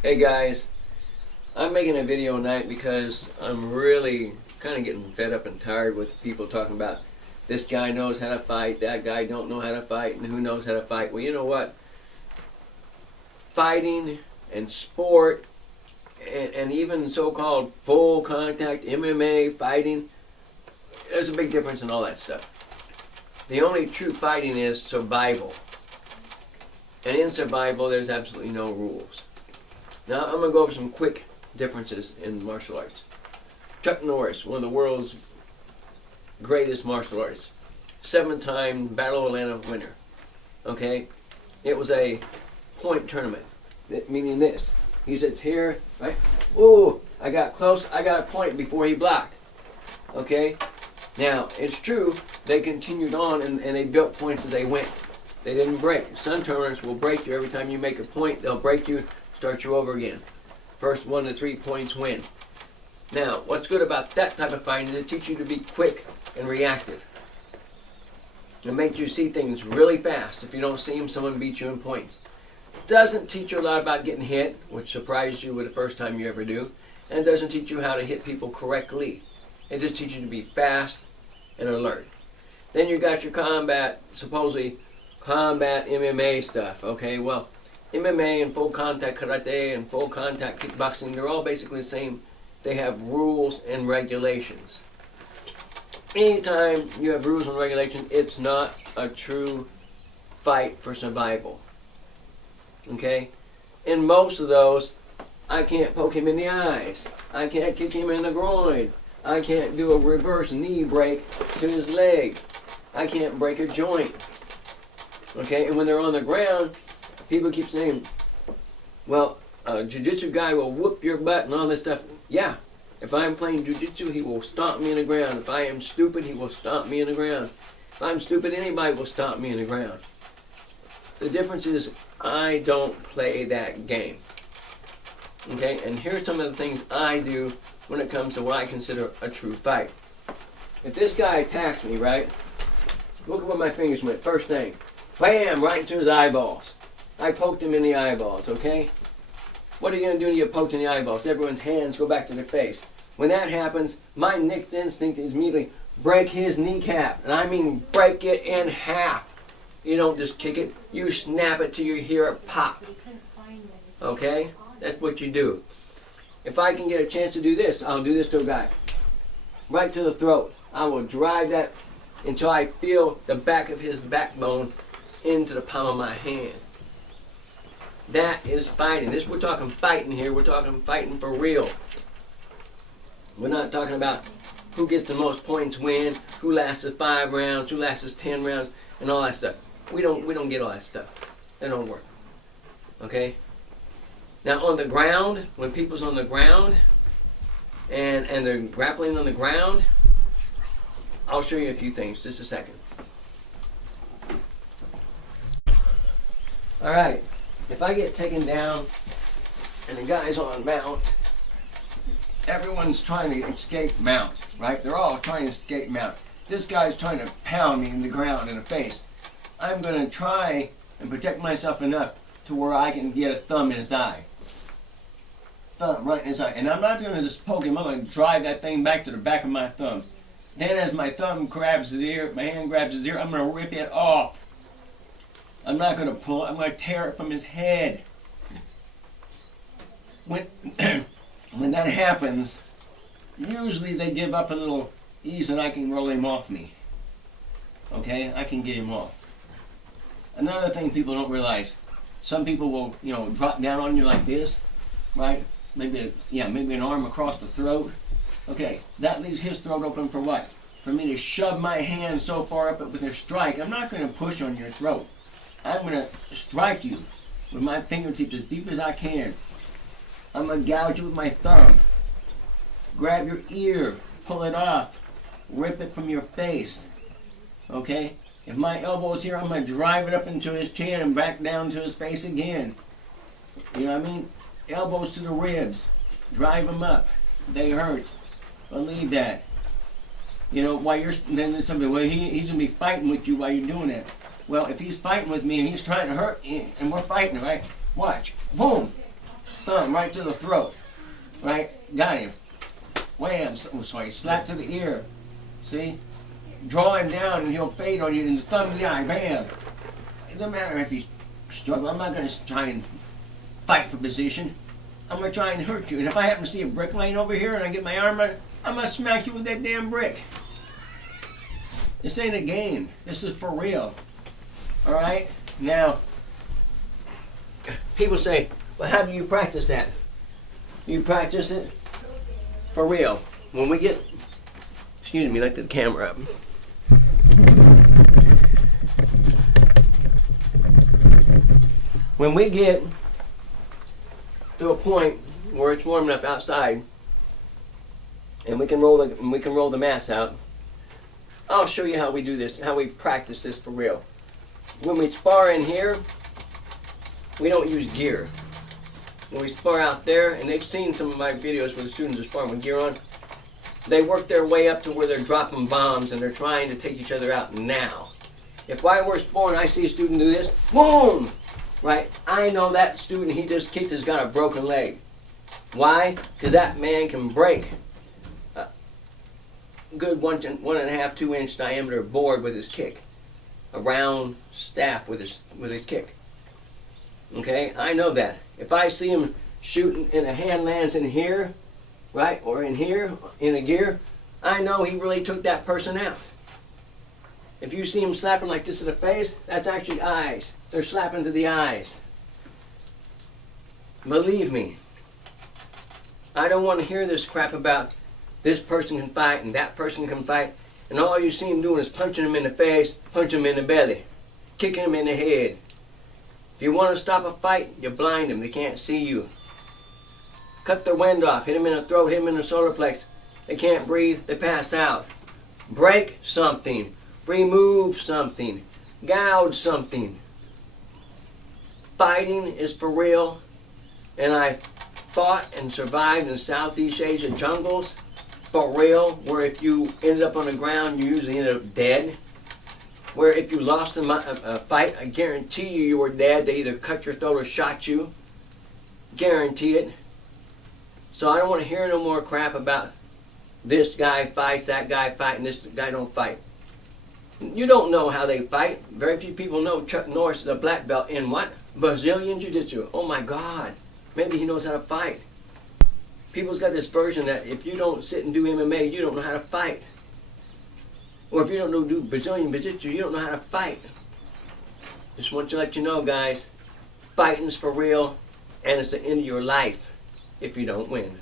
Hey guys, I'm making a video tonight because I'm really kind of getting fed up and tired with people talking about this guy knows how to fight, that guy don't know how to fight, and who knows how to fight. Well, you know what? Fighting and sport and even so-called full contact MMA fighting, there's a big difference in all that stuff. The only true fighting is survival. And in survival, there's absolutely no rules. Now, I'm going to go over some quick differences in martial arts. Chuck Norris, one of the world's greatest martial artists. 7-time Battle of Atlanta winner. Okay? It was a point tournament. Meaning this. He sits here, right? Ooh, I got close. I got a point before he blocked. Okay? Now, it's true, they continued on and they built points as they went. They didn't break. Some tournaments will break you every time you make a point. They'll break you, start you over again. First 1 to 3 points win. Now, what's good about that type of fighting is it teaches you to be quick and reactive. It makes you see things really fast. If you don't see them, someone beats you in points. Doesn't teach you a lot about getting hit, which surprises you with the first time you ever do. And it doesn't teach you how to hit people correctly. It just teaches you to be fast and alert. Then you got your combat, supposedly combat MMA stuff. Okay, well, MMA and full contact karate and full contact kickboxing, they're all basically the same. They have rules and regulations. Anytime you have rules and regulations, it's not a true fight for survival. Okay? In most of those, I can't poke him in the eyes. I can't kick him in the groin. I can't do a reverse knee break to his leg. I can't break a joint. Okay? And when they're on the ground, people keep saying, well, a jiu-jitsu guy will whoop your butt and all this stuff. Yeah. If I'm playing jiu-jitsu, he will stomp me in the ground. If I am stupid, he will stomp me in the ground. If I'm stupid, anybody will stomp me in the ground. The difference is I don't play that game. Okay? And here's some of the things I do when it comes to what I consider a true fight. If this guy attacks me, right? Look at where my fingers went. First thing. Bam! Right into his eyeballs. I poked him in the eyeballs, okay? What are you going to do when you get poked in the eyeballs? Everyone's hands go back to their face. When that happens, my next instinct is immediately break his kneecap. And I mean break it in half. You don't just kick it. You snap it till you hear it pop. Okay? That's what you do. If I can get a chance to do this, I'll do this to a guy. Right to the throat. I will drive that until I feel the back of his backbone into the palm of my hand. That is fighting. We're talking fighting here. We're talking fighting for real. We're not talking about who gets the most points win, who lasts 5 rounds, who lasts 10 rounds, and all that stuff. We don't get all that stuff. That don't work. Okay? Now on the ground, when people's on the ground and they're grappling on the ground, I'll show you a few things. Just a second. Alright. If I get taken down and the guy's on mount, everyone's trying to escape mount, right? They're all trying to escape mount. This guy's trying to pound me in the ground in the face. I'm going to try and protect myself enough to where I can get a thumb in his eye. Thumb right in his eye. And I'm not going to just poke him. I'm going to drive that thing back to the back of my thumb. Then as my thumb grabs his ear, my hand grabs his ear, I'm going to rip it off. I'm not going to pull it. I'm going to tear it from his head. When that happens, usually they give up a little ease and I can roll him off me. Okay? I can get him off. Another thing people don't realize, some people will, drop down on you like this, right? Maybe an arm across the throat. Okay, that leaves his throat open for what? For me to shove my hand so far up with a strike. I'm not going to push on your throat. I'm going to strike you with my fingertips as deep as I can. I'm going to gouge you with my thumb. Grab your ear, pull it off, rip it from your face. Okay? If my elbow's here, I'm going to drive it up into his chin and back down to his face again. You know what I mean? Elbows to the ribs. Drive them up. They hurt. Believe that. While you're, then somebody, well, he's going to be fighting with you while you're doing that. Well, if he's fighting with me and he's trying to hurt me and we're fighting, right? Watch. Boom. Thumb. thumb right to the throat. Right? Got him. Wham! Sorry, slap to the ear. See? Draw him down and he'll fade on you in the thumb of the eye. Bam! It doesn't matter if he's struggling. I'm not going to try and fight for position. I'm going to try and hurt you. And if I happen to see a brick laying over here and I get my arm on it, I'm going to smack you with that damn brick. This ain't a game. This is for real. Alright? Now, people say, well, how do you practice that? You practice it for real. When we get, excuse me, lift the camera up. When we get to a point where it's warm enough outside and we can roll the mats out, I'll show you how we do this, how we practice this for real. When we spar in here, we don't use gear. When we spar out there, and they've seen some of my videos where the students are sparring with gear on, they work their way up to where they're dropping bombs and they're trying to take each other out now. If I were sparring, I see a student do this, boom! Right? I know that student he just kicked has got a broken leg. Why? Because that man can break a good 1.5, 2 inch diameter board with his kick. A round staff with his kick. Okay? I know that. If I see him shooting and a hand lands in here, right, or in here, in a gear, I know he really took that person out. If you see him slapping like this to the face, that's actually eyes. They're slapping to the eyes. Believe me, I don't want to hear this crap about this person can fight and that person can fight, and all you see him doing is punching him in the face, punching him in the belly, kicking him in the head. If you want to stop a fight, you blind them. They can't see you. Cut their wind off. Hit them in the throat. Hit them in the solar plex. They can't breathe. They pass out. Break something. Remove something. Gouge something. Fighting is for real. And I fought and survived in Southeast Asia jungles for real, where if you ended up on the ground, you usually ended up dead. Where if you lost a fight, I guarantee you were dead. They either cut your throat or shot you. Guarantee it. So I don't want to hear no more crap about this guy fights, that guy fights, and this guy don't fight. You don't know how they fight. Very few people know Chuck Norris is a black belt in what? Brazilian Jiu-Jitsu. Oh my God. Maybe he knows how to fight. People's got this version that if you don't sit and do MMA, you don't know how to fight. Or if you don't do Brazilian Jiu-Jitsu, you don't know how to fight. Just want to let you know, guys, fighting's for real, and it's the end of your life if you don't win.